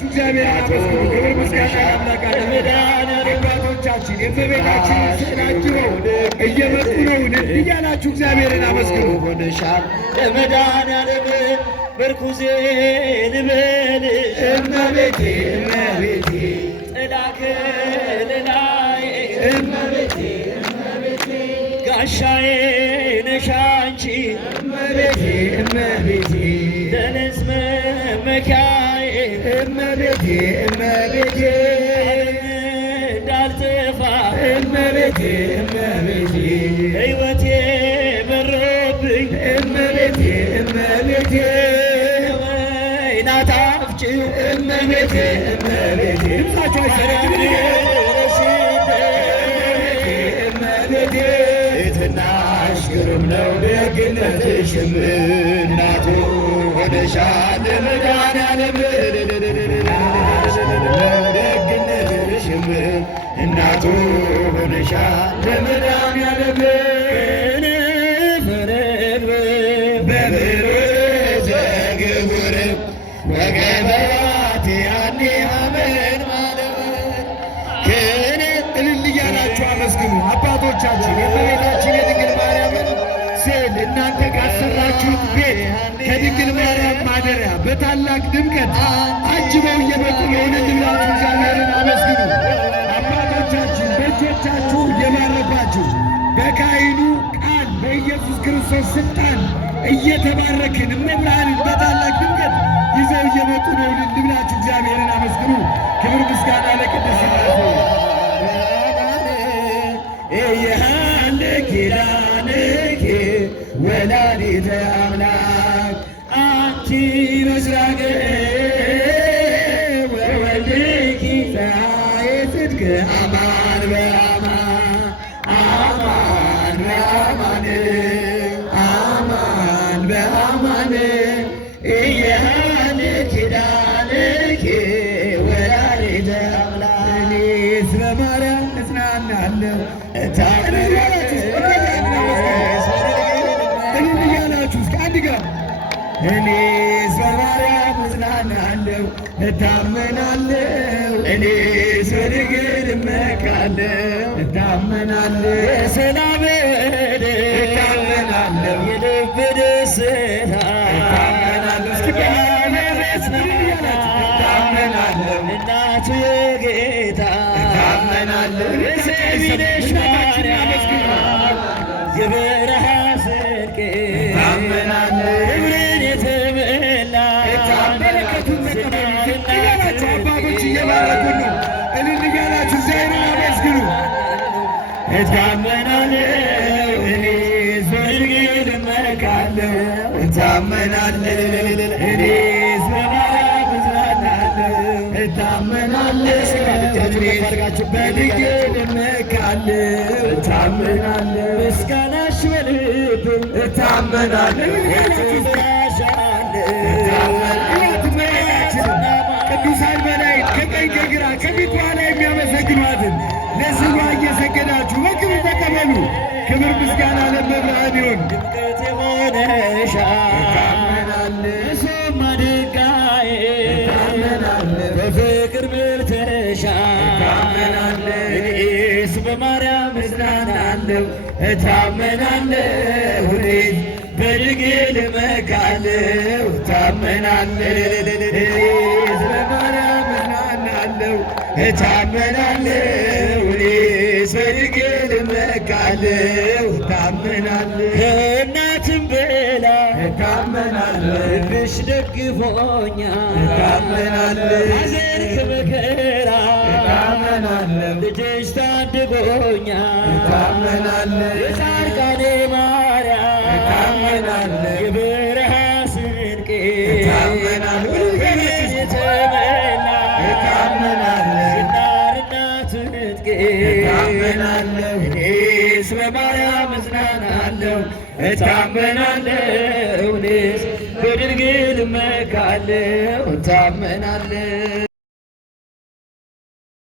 እግዚአብሔር አመስግኑ። ክብር ምስጋና አምላካችን አባቶቻችን የእመቤታችን ስዕል አጅበው እየመጡ ነው እያላችሁ እግዚአብሔርን አመስግኑ። ሆነሻል ለመድኃኔዓለም ምርኩዜ ልበልሽ እመቤቴ እመቤቴ ጥላ ከለላዬ እመቤቴ ጋሻዬ ነሽ አንቺ እመቤቴ እመቤቴ ለነፍስ መመኪያዬ እመቤቴ እመቤቴ እንዳልጠፋ እመቤቴ እመቤቴ ሕይወቴ በረብኝ እመቤቴ እመቤቴ ወይን አጣፍጭው እመቤቴ እመቤቴ ድምፃቸው አይሰረግም እመቤቴ ትናሽ ግሩም ነው ደግነትሽም እናቱ ሆነሻል ለመድኃኔዓለም ደግነትሽም እናቱ ሆነሻል ለመድኃኔዓለም በብር ዘግቡር ወገበያት ያኔ አመን ማለት እልል እያላችሁ አመስግኑ። አባቶቻችን የእመቤታችን የድንግል ማርያምን ስዕል እናንተ ካሰራችሁት ቤት ከድንግል ማርያም ማደሪያ በታላቅ ድምቀት አጅበው እየመጡ የሆነ ብላችሁ እግዚአብሔርን አመስግኑ። አባቶቻችን በእጆቻችሁ እየባረኳችሁ በካህኑ ቃል በኢየሱስ ክርስቶስ ስልጣን እየተባረክን እመብርሃንን በታላቅ ድምቀት ይዘው እየመጡ ነው ብላችሁ እግዚአብሔርን አመስግኑ። ክብር ምስጋና ለቅድስት ሥላሴ እያለ ኪዳንኪ ወላዲተ አምላክ አንቲ ምስራቅ ወወልድኪ ፀሐየ ጽድቅ አማን በአማን አማን በአማን አማን በአማን እያለ ኪዳንኪ ወላዲተ አምላክ እኔስ በማርያም እጽናናለሁ እኔስ በማርያም እጽናናለሁ እታመናለሁ እኔስ በድንግል እመካለሁ እታመናለሁ የሰላም እታመናለሁ የልብ ደስታ እታመናለሁ እናቱ የጌታ እታመናለሁ የሰሚነሽ ማርያም የበረሃ ስንቄ እታመናለሁ ክብርን የተመላ በረከቱን እያላችሁ አባቶች እየባረኩ ነው። እልል እያላችሁ እግዚአብሔርን አመስግኑ። እታመናለሁ እኔስ በድንግል እመካለሁ እታመናለሁ እኔስ በማርያም እጽናናለሁ እታመናለሁ በድንግል እመካለሁ እታመናለሁ ምስጋናሽ በልብ እታመናለሁ ቅዱሳን መላእክት ከቀኝ ከግራ ከፊት ኋላ የሚያመሰግኗትን ለስሟ እየሰገዳችሁ በክብር ተቀበሉ። ክብር ምስጋና ለመብርሃን ይሁን። ድምቀት የሆነሻል እሱም አድጋዬ በፍቅር ምርተሻል እኔስ በማርያም እጽናናለሁ እታመናለሁ እኔስ በድንግል እመካለሁ እታመናለሁ እኔስ በማርያም እጽናናለሁ እታመናለሁ እኔስ በድንግል እመካለሁ እታመናለሁ ከእናትም በላይ እታመናለሁ ልብሽ ደግፎኛል እታመናለሁ ሐዘን ከመከራ እታመናለሁ ልጅሽ ታድጎኛል እታመናለሁ የጻድቃኔ ማርያም እታመናለሁ የበረሃ ስንቄ እታመናለሁ የተመላ እታመናለሁ እናርና ትጥቄ እታመናለሁ እኔስ በማርያም እጽናናለሁ እታመናለሁ እኔስ በድንግል እመካለሁ እታመናለሁ